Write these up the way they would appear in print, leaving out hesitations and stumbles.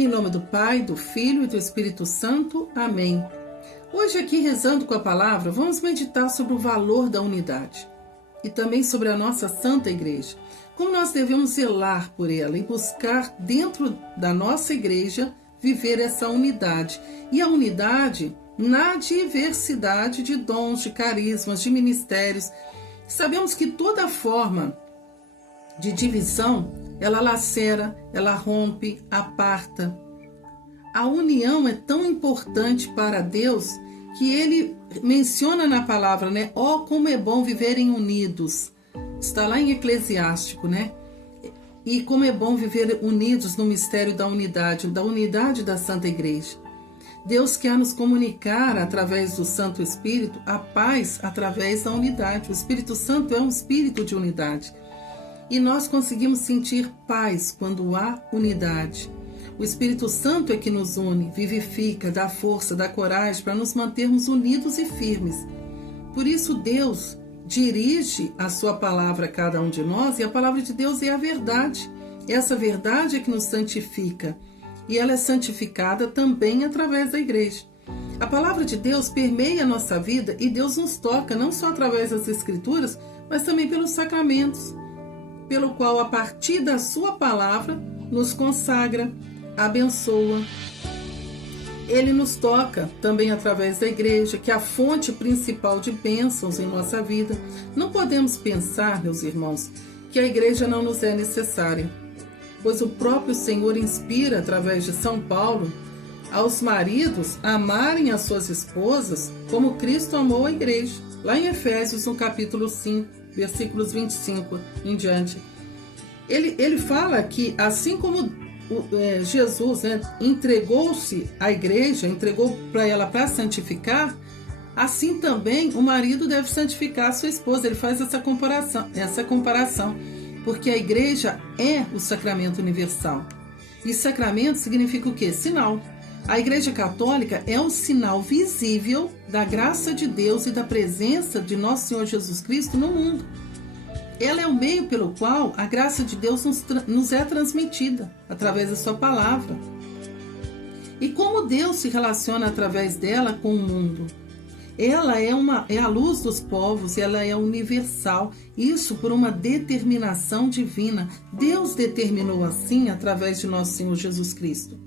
Em nome do Pai, do Filho e do Espírito Santo. Amém. Hoje aqui, rezando com a palavra, vamos meditar sobre o valor da unidade e também sobre a nossa Santa Igreja. Como nós devemos zelar por ela e buscar dentro da nossa Igreja viver essa unidade. E a unidade na diversidade de dons, de carismas, de ministérios. Sabemos que toda forma de divisão, ela lacera, ela rompe, aparta. A união é tão importante para Deus que Ele menciona na palavra, né? Ó, como é bom viverem unidos. Está lá em Eclesiástico, né? E como é bom viver unidos no mistério da unidade da Santa Igreja. Deus quer nos comunicar através do Santo Espírito a paz através da unidade. O Espírito Santo é um espírito de unidade. E nós conseguimos sentir paz quando há unidade. O Espírito Santo é que nos une, vivifica, dá força, dá coragem para nos mantermos unidos e firmes. Por isso Deus dirige a sua palavra a cada um de nós, e a palavra de Deus é a verdade. Essa verdade é que nos santifica, e ela é santificada também através da igreja. A palavra de Deus permeia a nossa vida e Deus nos toca não só através das Escrituras, mas também pelos sacramentos, pelo qual, a partir da sua palavra, nos consagra, abençoa. Ele nos toca também através da igreja, que é a fonte principal de bênçãos em nossa vida. Não podemos pensar, meus irmãos, que a igreja não nos é necessária, pois o próprio Senhor inspira, através de São Paulo, aos maridos a amarem as suas esposas como Cristo amou a igreja. Lá em Efésios, no capítulo 5, versículos 25 em diante. Ele fala que assim como Jesus, né, entregou-se à igreja, entregou para ela para santificar, assim também o marido deve santificar a sua esposa. Ele faz essa comparação, porque a igreja é o sacramento universal. E sacramento significa o quê? Sinal. A Igreja Católica é um sinal visível da graça de Deus e da presença de nosso Senhor Jesus Cristo no mundo. Ela é o meio pelo qual a graça de Deus nos é transmitida, através da sua palavra. E como Deus se relaciona através dela com o mundo? Ela é a luz dos povos, ela é universal, isso por uma determinação divina. Deus determinou assim através de nosso Senhor Jesus Cristo.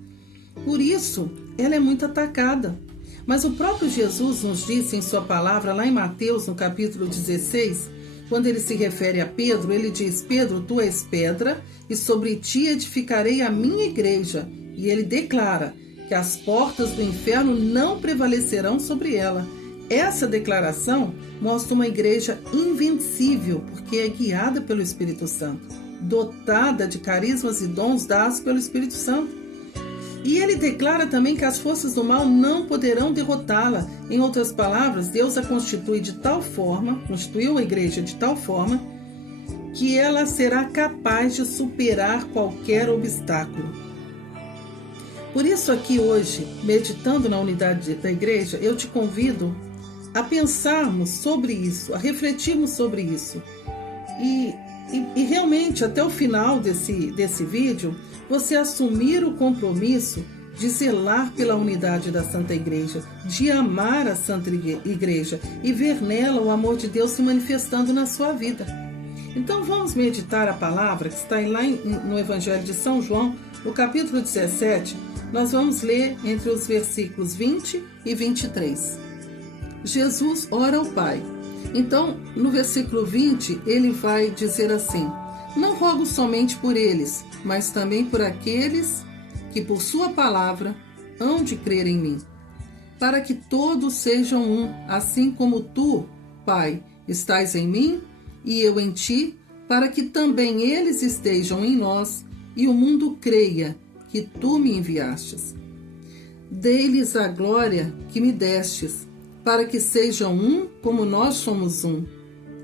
Por isso, ela é muito atacada. Mas o próprio Jesus nos disse em sua palavra, lá em Mateus, no capítulo 16, quando ele se refere a Pedro, ele diz: Pedro, tu és pedra, e sobre ti edificarei a minha igreja. E ele declara que as portas do inferno não prevalecerão sobre ela. Essa declaração mostra uma igreja invencível, porque é guiada pelo Espírito Santo, dotada de carismas e dons dados pelo Espírito Santo. E ele declara também que as forças do mal não poderão derrotá-la. Em outras palavras, Deus a constituiu a igreja de tal forma que ela será capaz de superar qualquer obstáculo. Por isso aqui hoje, meditando na unidade da igreja, eu te convido a pensarmos sobre isso, a refletirmos sobre isso. E realmente, até o final desse vídeo, você assumir o compromisso de zelar pela unidade da Santa Igreja, de amar a Santa Igreja e ver nela o amor de Deus se manifestando na sua vida. Então vamos meditar a palavra que está lá no Evangelho de São João, no capítulo 17, nós vamos ler entre os versículos 20 e 23. Jesus ora ao Pai. Então, no versículo 20, ele vai dizer assim: não rogo somente por eles, mas também por aqueles que por sua palavra hão de crer em mim, para que todos sejam um, assim como tu, Pai, estás em mim e eu em ti, para que também eles estejam em nós e o mundo creia que tu me enviastes. Dei-lhes a glória que me destes, para que sejam um como nós somos um,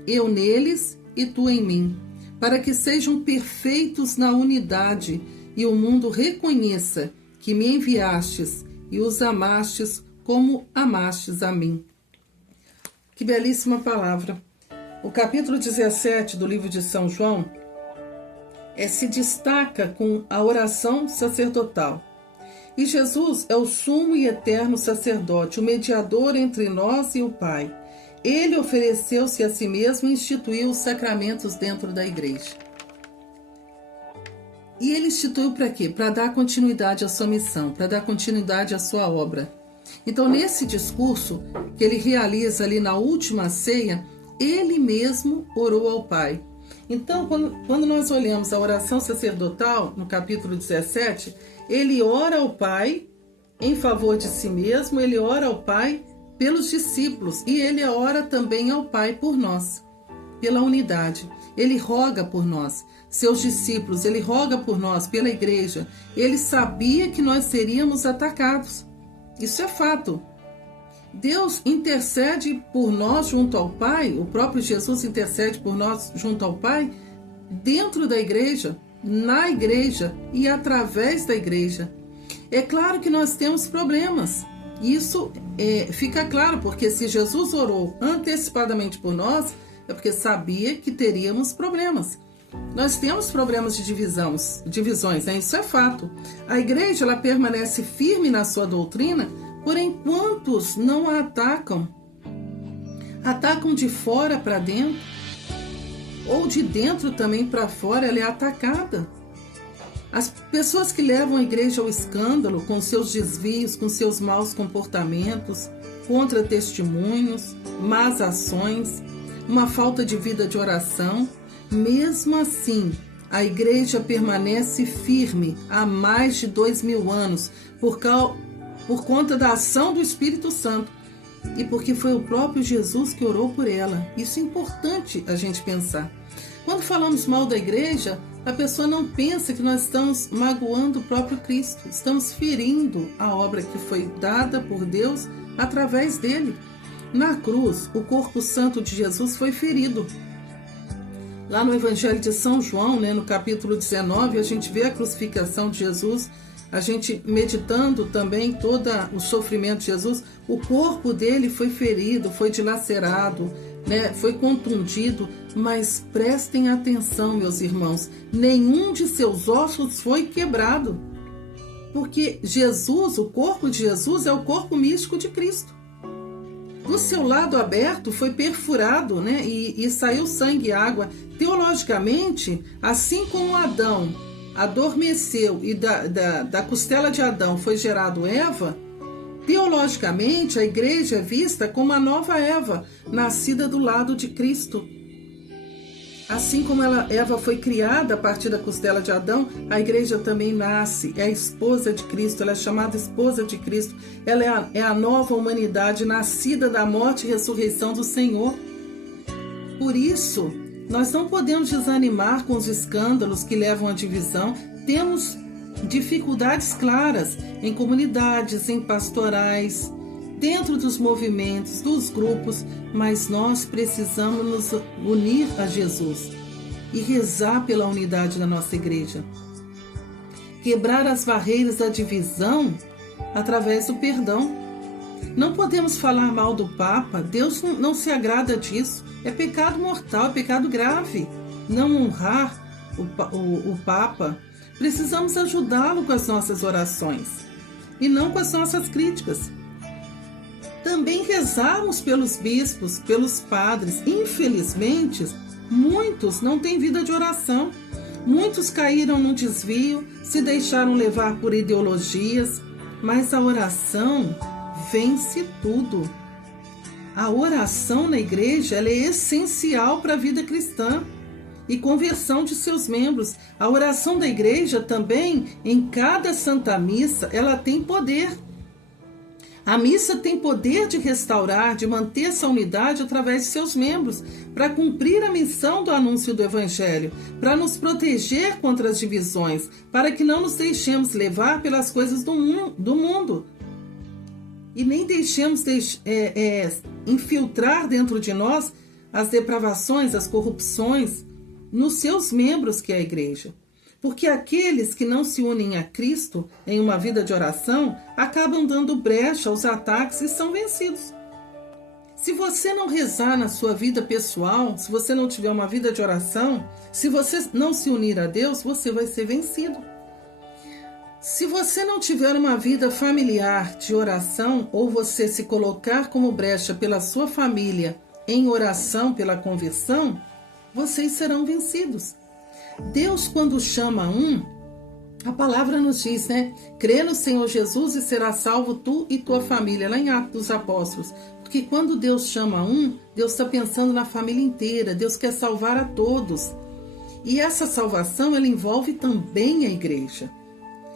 eu neles e tu em mim, para que sejam perfeitos na unidade e o mundo reconheça que me enviastes e os amastes como amastes a mim. Que belíssima palavra! O capítulo 17 do livro de São João se destaca com a oração sacerdotal. E Jesus é o sumo e eterno sacerdote, o mediador entre nós e o Pai. Ele ofereceu-se a si mesmo e instituiu os sacramentos dentro da igreja. E ele instituiu para quê? Para dar continuidade à sua missão, para dar continuidade à sua obra. Então, nesse discurso que ele realiza ali na última ceia, ele mesmo orou ao Pai. Então, quando nós olhamos a oração sacerdotal, no capítulo 17, ele ora ao Pai em favor de si mesmo, ele ora ao Pai pelos discípulos e ele ora também ao Pai por nós, pela unidade. Ele roga por nós, seus discípulos, ele roga por nós, pela igreja. Ele sabia que nós seríamos atacados. Isso é fato. Deus intercede por nós junto ao Pai, o próprio Jesus intercede por nós junto ao Pai, dentro da igreja, na igreja e através da igreja. É claro que nós temos problemas. Isso fica claro, porque se Jesus orou antecipadamente por nós, é porque sabia que teríamos problemas. Nós temos problemas de divisões, né? Isso é fato. A igreja ela permanece firme na sua doutrina, porém quantos não a atacam? Atacam de fora para dentro, ou de dentro também para fora, ela é atacada. As pessoas que levam a igreja ao escândalo com seus desvios, com seus maus comportamentos, contra testemunhos, más ações, uma falta de vida de oração, mesmo assim, a igreja permanece firme há mais de 2000 anos por conta da ação do Espírito Santo e porque foi o próprio Jesus que orou por ela. Isso é importante a gente pensar. Quando falamos mal da igreja, a pessoa não pensa que nós estamos magoando o próprio Cristo, estamos ferindo a obra que foi dada por Deus através dele. Na cruz, o corpo santo de Jesus foi ferido. Lá no Evangelho de São João, no capítulo 19, a gente vê a crucificação de Jesus, a gente meditando também todo o sofrimento de Jesus, o corpo dele foi ferido, foi dilacerado, foi contundido, mas prestem atenção, meus irmãos, nenhum de seus ossos foi quebrado, porque Jesus, o corpo de Jesus é o corpo místico de Cristo. Do seu lado aberto foi perfurado, e saiu sangue e água. Teologicamente, assim como Adão adormeceu e da costela de Adão foi gerado Eva, teologicamente a igreja é vista como a nova Eva, nascida do lado de Cristo. Assim como Eva foi criada a partir da costela de Adão, a igreja também nasce, é a esposa de Cristo, ela é chamada esposa de Cristo, ela é a nova humanidade nascida da morte e ressurreição do Senhor. Por isso, nós não podemos desanimar com os escândalos que levam à divisão, temos dificuldades claras em comunidades, em pastorais, dentro dos movimentos, dos grupos, mas nós precisamos nos unir a Jesus e rezar pela unidade da nossa igreja. Quebrar as barreiras da divisão através do perdão. Não podemos falar mal do Papa, Deus não se agrada disso. É pecado mortal, é pecado grave. Não honrar o Papa. Precisamos ajudá-lo com as nossas orações e não com as nossas críticas. Também rezarmos pelos bispos, pelos padres. Infelizmente, muitos não têm vida de oração. Muitos caíram no desvio, se deixaram levar por ideologias, mas a oração vence tudo. A oração na igreja ela é essencial para a vida cristã e conversão de seus membros. A oração da igreja também, em cada Santa Missa, ela tem poder. A missa tem poder de restaurar, de manter essa unidade através de seus membros, para cumprir a missão do anúncio do Evangelho, para nos proteger contra as divisões, para que não nos deixemos levar pelas coisas do mundo. E nem deixemos infiltrar dentro de nós as depravações, as corrupções nos seus membros, que é a igreja. Porque aqueles que não se unem a Cristo em uma vida de oração acabam dando brecha aos ataques e são vencidos. Se você não rezar na sua vida pessoal, se você não tiver uma vida de oração, se você não se unir a Deus, você vai ser vencido. Se você não tiver uma vida familiar de oração, ou você se colocar como brecha pela sua família em oração pela conversão, vocês serão vencidos. Deus, quando chama a palavra nos diz, né? Crê no Senhor Jesus e será salvo tu e tua família, lá em Atos dos Apóstolos. Porque quando Deus chama Deus está pensando na família inteira, Deus quer salvar a todos. E essa salvação, ela envolve também a igreja.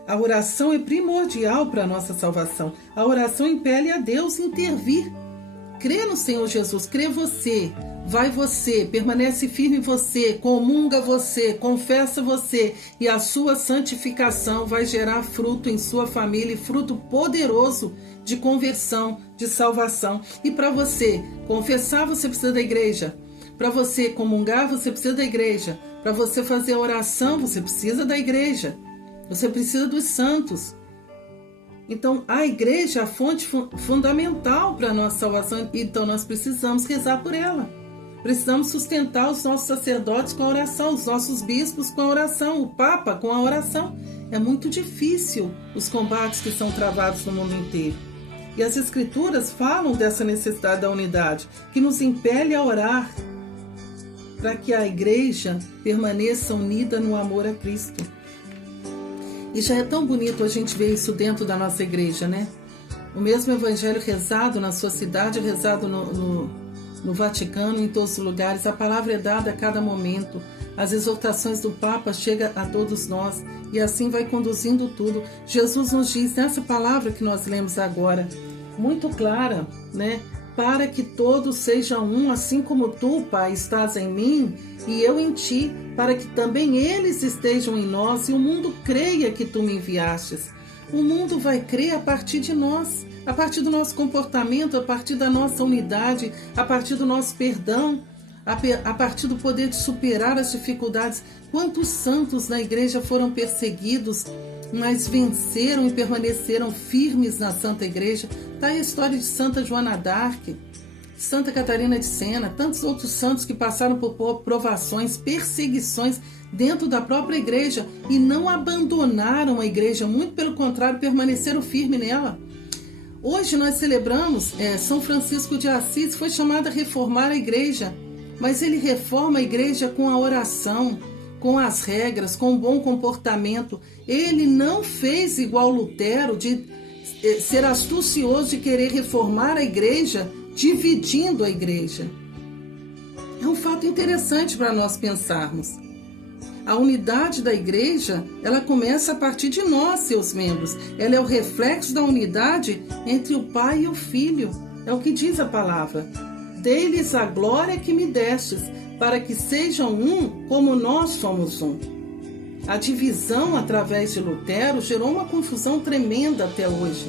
A oração é primordial para a nossa salvação. A oração impele a Deus intervir. Crê no Senhor Jesus, crê você, vai você, permanece firme você, comunga você, confessa você, e a sua santificação vai gerar fruto em sua família, fruto poderoso de conversão, de salvação. E para você confessar, você precisa da igreja. Para você comungar, você precisa da igreja. Para você fazer oração, você precisa da igreja. Você precisa dos santos. Então, a igreja é a fonte fundamental para a nossa salvação. Então, nós precisamos rezar por ela. Precisamos sustentar os nossos sacerdotes com a oração, os nossos bispos com a oração, o Papa com a oração. É muito difícil os combates que são travados no mundo inteiro. E as Escrituras falam dessa necessidade da unidade, que nos impele a orar para que a igreja permaneça unida no amor a Cristo. E já é tão bonito a gente ver isso dentro da nossa igreja, né? O mesmo evangelho rezado na sua cidade, rezado no Vaticano, em todos os lugares. A palavra é dada a cada momento. As exortações do Papa chegam a todos nós. E assim vai conduzindo tudo. Jesus nos diz nessa palavra que nós lemos agora, muito clara, né? Para que todos sejam um, assim como tu, Pai, estás em mim e eu em ti, para que também eles estejam em nós e o mundo creia que tu me enviastes. O mundo vai crer a partir de nós, a partir do nosso comportamento, a partir da nossa unidade, a partir do nosso perdão, a partir do poder de superar as dificuldades. Quantos santos na igreja foram perseguidos, mas venceram e permaneceram firmes na Santa Igreja? Está aí a história de Santa Joana d'Arc, Santa Catarina de Sena, tantos outros santos que passaram por provações, perseguições dentro da própria igreja e não abandonaram a igreja, muito pelo contrário, permaneceram firmes nela. Hoje nós celebramos São Francisco de Assis, foi chamado a reformar a igreja, mas ele reforma a igreja com a oração, com as regras, com o bom comportamento. Ele não fez igual Lutero, de ser astucioso, de querer reformar a igreja, dividindo a igreja. É um fato interessante para nós pensarmos. A unidade da igreja, ela começa a partir de nós, seus membros. Ela é o reflexo da unidade entre o Pai e o Filho. É o que diz a palavra. Dei-lhes a glória que me destes, para que sejam um como nós somos um. A divisão através de Lutero gerou uma confusão tremenda até hoje.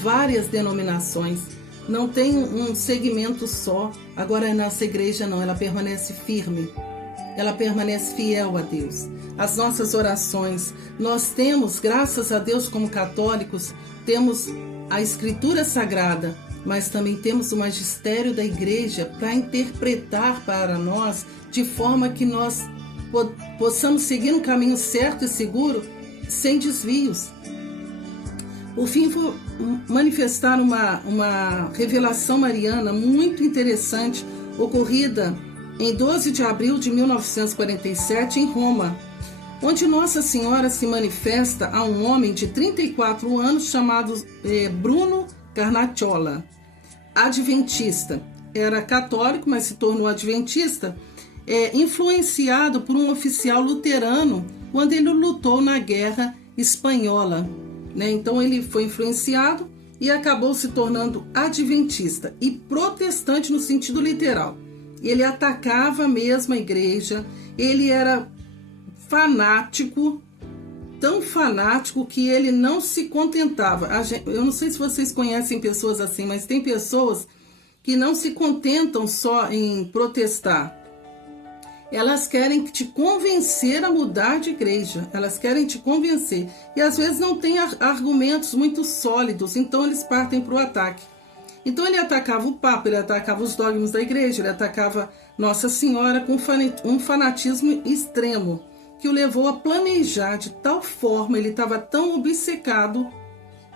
Várias denominações. Não tem um segmento só. Agora a nossa igreja não, ela permanece firme. Ela permanece fiel a Deus. As nossas orações, nós temos, graças a Deus como católicos, temos a Escritura Sagrada, mas também temos o magistério da igreja para interpretar para nós, de forma que nós possamos seguir um caminho certo e seguro, sem desvios. Por fim, vou manifestar uma revelação mariana muito interessante, ocorrida em 12 de abril de 1947, em Roma, onde Nossa Senhora se manifesta a um homem de 34 anos chamado Bruno Carnacciola, adventista. Era católico, mas se tornou adventista, influenciado por um oficial luterano quando ele lutou na Guerra Espanhola. Então ele foi influenciado e acabou se tornando adventista e protestante no sentido literal. Ele atacava mesmo a igreja, ele era fanático, tão fanático que ele não se contentava. Eu não sei se vocês conhecem pessoas assim, mas tem pessoas que não se contentam só em protestar. Elas querem te convencer a mudar de igreja, elas querem te convencer. E às vezes não tem argumentos muito sólidos, então eles partem para o ataque. Então ele atacava o Papa, ele atacava os dogmas da igreja, ele atacava Nossa Senhora com um fanatismo extremo, que o levou a planejar de tal forma, ele estava tão obcecado,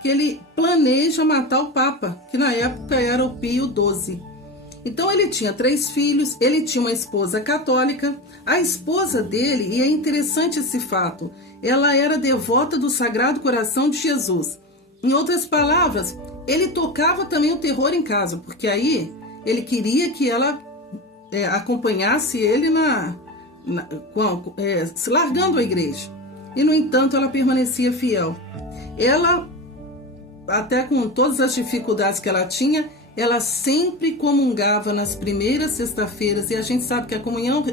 que ele planeja matar o Papa, que na época era o Pio XII. Então ele tinha 3 filhos, ele tinha uma esposa católica, a esposa dele, e é interessante esse fato, ela era devota do Sagrado Coração de Jesus. Em outras palavras, ele tocava também o terror em casa, porque aí ele queria que ela acompanhasse ele se largando a igreja. E no entanto ela permanecia fiel. Ela, até com todas as dificuldades que ela tinha, ela sempre comungava nas primeiras sexta-feiras, e a gente sabe que a comunhão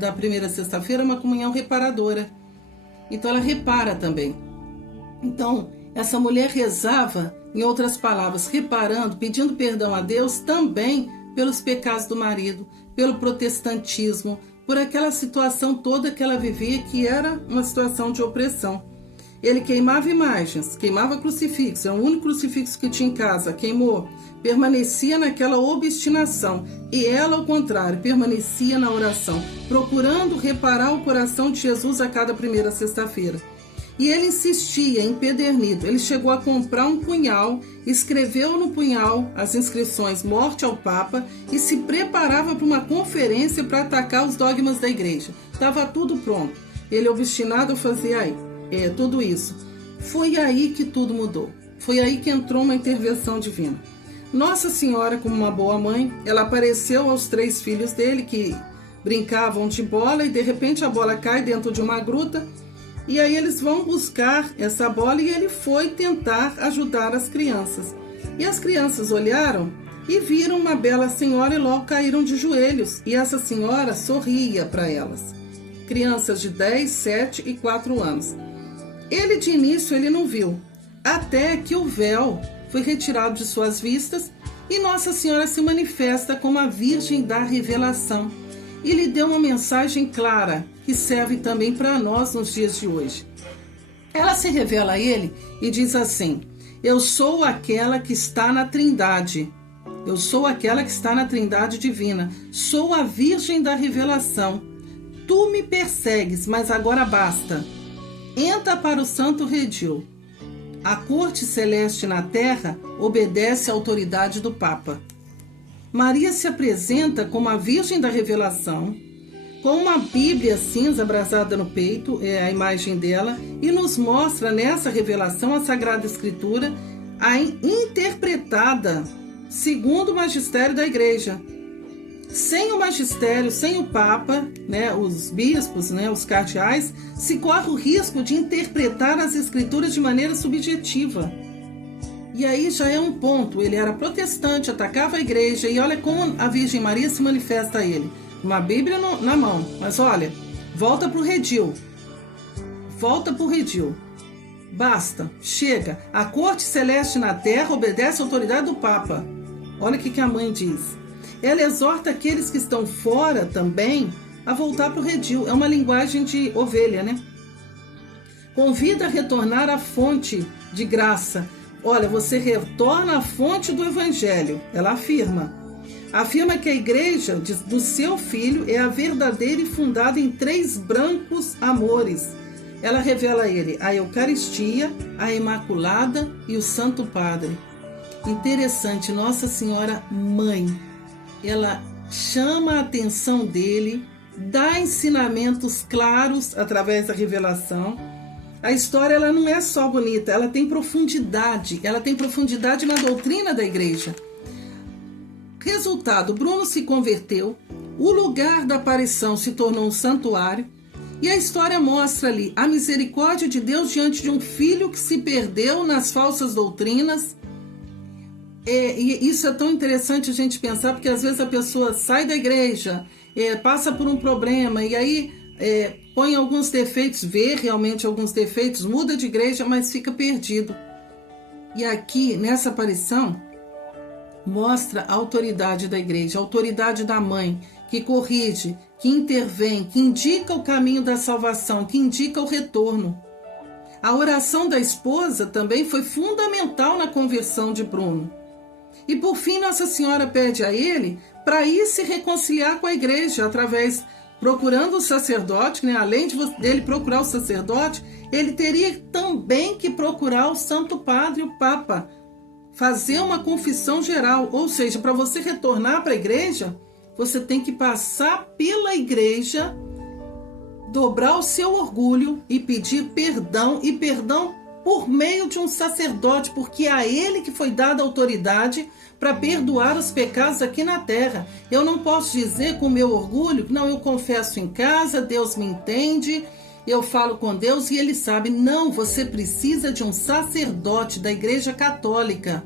da primeira sexta-feira é uma comunhão reparadora. Então ela repara também. Então essa mulher rezava, em outras palavras, reparando, pedindo perdão a Deus também pelos pecados do marido, pelo protestantismo, por aquela situação toda que ela vivia, que era uma situação de opressão. Ele queimava imagens, queimava crucifixo, é o único crucifixo que tinha em casa, queimou, permanecia naquela obstinação. E ela, ao contrário, permanecia na oração, procurando reparar o coração de Jesus a cada primeira sexta-feira. E ele insistia, empedernido. Ele chegou a comprar um punhal, escreveu no punhal as inscrições Morte ao Papa e se preparava para uma conferência para atacar os dogmas da igreja. Estava tudo pronto. Ele, obstinado, fazia tudo isso. Foi aí que tudo mudou. Foi aí que entrou uma intervenção divina. Nossa Senhora, como uma boa mãe, ela apareceu aos 3 filhos dele que brincavam de bola e de repente a bola cai dentro de uma gruta. E aí eles vão buscar essa bola e ele foi tentar ajudar as crianças. E as crianças olharam e viram uma bela senhora e logo caíram de joelhos. E essa senhora sorria para elas. Crianças de 10, 7 e 4 anos. Ele de início ele não viu, até que o véu foi retirado de suas vistas e Nossa Senhora se manifesta como a Virgem da Revelação. E lhe deu uma mensagem clara, que serve também para nós nos dias de hoje. Ela se revela a ele e diz assim: eu sou aquela que está na Trindade. Eu sou aquela que está na Trindade divina. Sou a Virgem da Revelação. Tu me persegues, mas agora basta. Entra para o Santo Redil. A corte celeste na terra obedece à autoridade do Papa. Maria se apresenta como a Virgem da Revelação, com uma Bíblia cinza abrasada no peito, é a imagem dela, e nos mostra nessa revelação a Sagrada Escritura, interpretada segundo o magistério da Igreja. Sem o magistério, sem o Papa, os bispos, os cardeais, se corre o risco de interpretar as Escrituras de maneira subjetiva. E aí já é um ponto, ele era protestante, atacava a igreja, e olha como a Virgem Maria se manifesta a ele. Uma Bíblia na mão, mas olha, volta para o redil. Volta para o redil. Basta, chega. A corte celeste na terra obedece à autoridade do Papa. Olha o que a mãe diz. Ela exorta aqueles que estão fora também a voltar para o redil. É uma linguagem de ovelha, Convida a retornar à fonte de graça. Olha, você retorna à fonte do Evangelho. Ela afirma. Afirma que a igreja do seu filho é a verdadeira e fundada em 3 brancos amores. Ela revela a ele a Eucaristia, a Imaculada e o Santo Padre. Interessante, Nossa Senhora Mãe, ela chama a atenção dele, dá ensinamentos claros através da revelação. A história ela não é só bonita, ela tem profundidade na doutrina da igreja. Resultado, Bruno se converteu, o lugar da aparição se tornou um santuário, e a história mostra ali a misericórdia de Deus diante de um filho que se perdeu nas falsas doutrinas. E isso é tão interessante a gente pensar, porque às vezes a pessoa sai da igreja, passa por um problema, e aí põe alguns defeitos, vê realmente alguns defeitos, muda de igreja, mas fica perdido. E aqui, nessa aparição, mostra a autoridade da igreja, a autoridade da mãe, que corrige, que intervém, que indica o caminho da salvação, que indica o retorno. A oração da esposa também foi fundamental na conversão de Bruno. E por fim, Nossa Senhora pede a ele para ir se reconciliar com a igreja através procurando o sacerdote, né? Além dele procurar o sacerdote, ele teria também que procurar o Santo Padre, o Papa, fazer uma confissão geral. Ou seja, para você retornar para a igreja, você tem que passar pela igreja, dobrar o seu orgulho e pedir perdão, e perdão por meio de um sacerdote, porque é a ele que foi dada a autoridade para perdoar os pecados aqui na terra. Eu não posso dizer com meu orgulho, não, eu confesso em casa, Deus me entende, eu falo com Deus e Ele sabe. Não, você precisa de um sacerdote da Igreja Católica,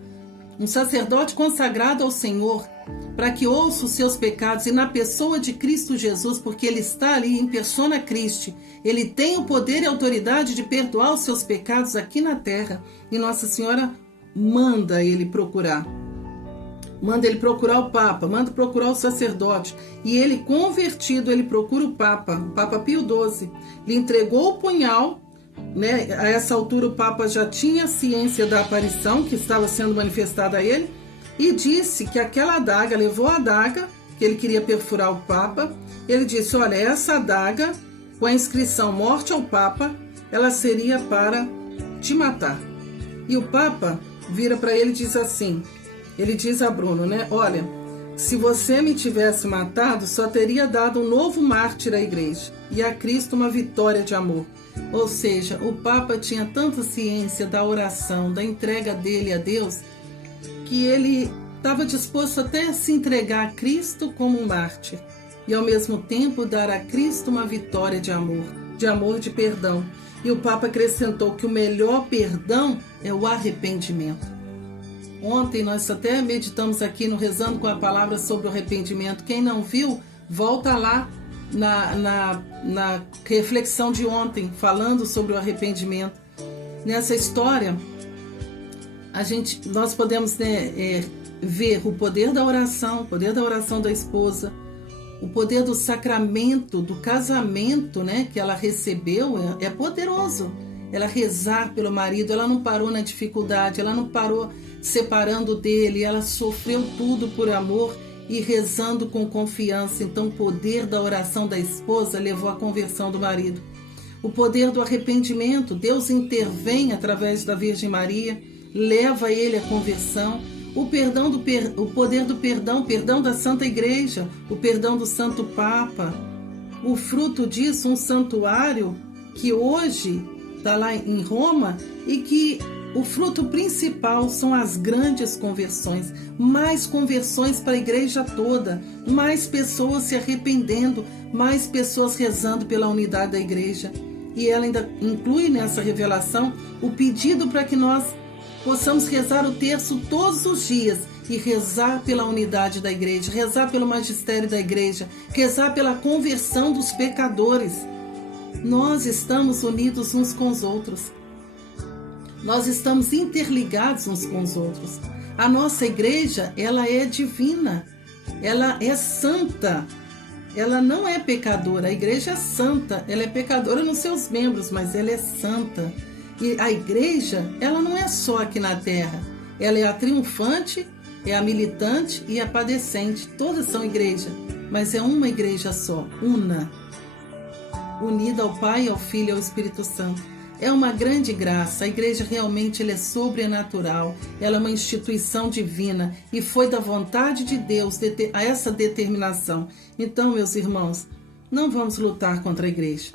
um sacerdote consagrado ao Senhor, para que ouça os seus pecados, e na pessoa de Cristo Jesus, porque Ele está ali em persona Christi, Ele tem o poder e a autoridade de perdoar os seus pecados aqui na terra, e Nossa Senhora manda ele procurar. Manda ele procurar o Papa, manda procurar o sacerdote. E ele, convertido, ele procura o Papa Pio XII. Lhe entregou o punhal, né? A essa altura o Papa já tinha ciência da aparição que estava sendo manifestada a ele, e disse que aquela adaga, levou a adaga, que ele queria perfurar o Papa. Ele disse, olha, essa adaga, com a inscrição morte ao Papa, ela seria para te matar. E o Papa vira para ele e diz assim, ele diz a Bruno, né? Olha, se você me tivesse matado, só teria dado um novo mártir à igreja e a Cristo uma vitória de amor. Ou seja, o Papa tinha tanta ciência da oração, da entrega dele a Deus, que ele estava disposto até a se entregar a Cristo como um mártir e ao mesmo tempo dar a Cristo uma vitória de amor, de perdão. E o Papa acrescentou que o melhor perdão é o arrependimento. Ontem nós até meditamos aqui no Rezando com a Palavra sobre o arrependimento. Quem não viu, volta lá na reflexão de ontem, falando sobre o arrependimento. Nessa história, nós podemos ver o poder da oração da esposa, o poder do sacramento, do casamento, né, que ela recebeu, é poderoso. Ela rezar pelo marido, ela não parou na dificuldade, ela não parou separando dele, ela sofreu tudo por amor e rezando com confiança. Então o poder da oração da esposa levou à conversão do marido. O poder do arrependimento, Deus intervém através da Virgem Maria, leva ele à conversão. O poder do perdão da Santa Igreja, o perdão do Santo Papa. O fruto disso, um santuário que hoje está lá em Roma, e que o fruto principal são as grandes conversões, mais conversões para a igreja toda, mais pessoas se arrependendo, mais pessoas rezando pela unidade da igreja. E ela ainda inclui nessa revelação o pedido para que nós possamos rezar o terço todos os dias e rezar pela unidade da igreja, rezar pelo magistério da igreja, rezar pela conversão dos pecadores. Nós estamos unidos uns com os outros. Nós estamos interligados uns com os outros. A nossa igreja, ela é divina. Ela é santa. Ela não é pecadora. A igreja é santa. Ela é pecadora nos seus membros, mas ela é santa. E a igreja, ela não é só aqui na terra. Ela é a triunfante, é a militante e a padecente. Todas são igreja, mas é uma igreja só, una. Unida ao Pai, ao Filho e ao Espírito Santo. É uma grande graça. A igreja realmente ela é sobrenatural. Ela é uma instituição divina e foi da vontade de Deus a essa determinação. Então, meus irmãos, não vamos lutar contra a igreja.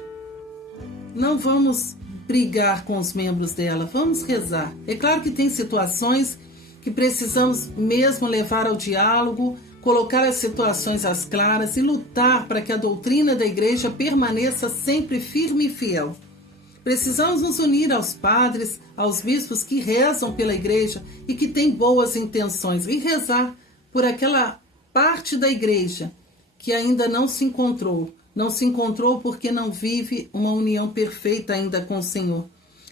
Não vamos brigar com os membros dela. Vamos rezar. É claro que tem situações que precisamos mesmo levar ao diálogo, colocar as situações às claras e lutar para que a doutrina da igreja permaneça sempre firme e fiel. Precisamos nos unir aos padres, aos bispos que rezam pela igreja e que têm boas intenções, e rezar por aquela parte da igreja que ainda não se encontrou. Não se encontrou porque não vive uma união perfeita ainda com o Senhor.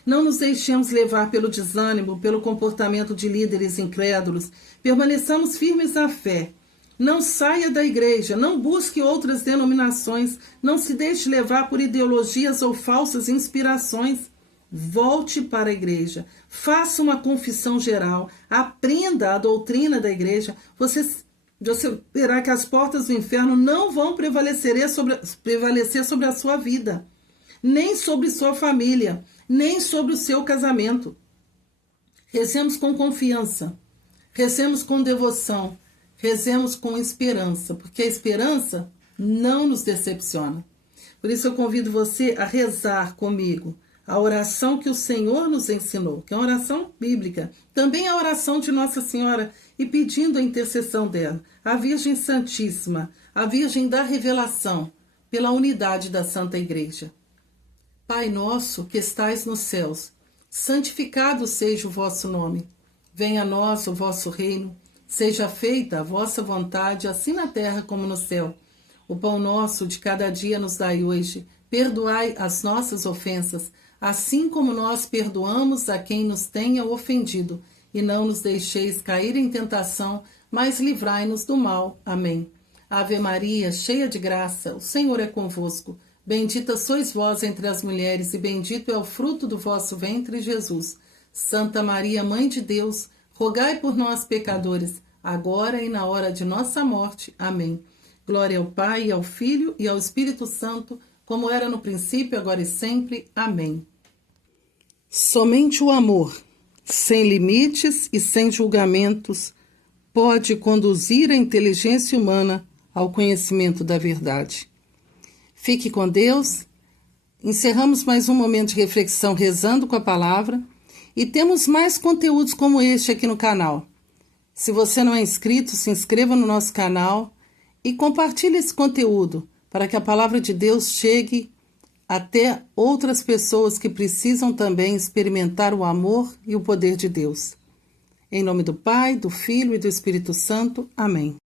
Não nos deixemos levar pelo desânimo, pelo comportamento de líderes incrédulos. Permaneçamos firmes na fé. Não saia da igreja, não busque outras denominações, não se deixe levar por ideologias ou falsas inspirações. Volte para a igreja, faça uma confissão geral, aprenda a doutrina da igreja. Você Você verá que as portas do inferno não vão prevalecer sobre a sua vida, nem sobre sua família, nem sobre o seu casamento. Rezemos com confiança, rezemos com devoção, rezemos com esperança, porque a esperança não nos decepciona. Por isso eu convido você a rezar comigo a oração que o Senhor nos ensinou, que é uma oração bíblica, também a oração de Nossa Senhora, e pedindo a intercessão dela, a Virgem Santíssima, a Virgem da Revelação, pela unidade da Santa Igreja. Pai nosso que estais nos céus, santificado seja o vosso nome. Venha a nós o vosso reino, seja feita a vossa vontade, assim na terra como no céu. O pão nosso de cada dia nos dai hoje, perdoai as nossas ofensas, assim como nós perdoamos a quem nos tenha ofendido, e não nos deixeis cair em tentação, mas livrai-nos do mal. Amém. Ave Maria, cheia de graça, o Senhor é convosco. Bendita sois vós entre as mulheres, e bendito é o fruto do vosso ventre, Jesus. Santa Maria, Mãe de Deus, rogai por nós, pecadores, agora e na hora de nossa morte. Amém. Glória ao Pai, ao Filho e ao Espírito Santo, como era no princípio, agora e sempre. Amém. Somente o amor, sem limites e sem julgamentos, pode conduzir a inteligência humana ao conhecimento da verdade. Fique com Deus. Encerramos mais um momento de reflexão rezando com a palavra e temos mais conteúdos como este aqui no canal. Se você não é inscrito, se inscreva no nosso canal e compartilhe esse conteúdo para que a palavra de Deus chegue até outras pessoas que precisam também experimentar o amor e o poder de Deus. Em nome do Pai, do Filho e do Espírito Santo. Amém.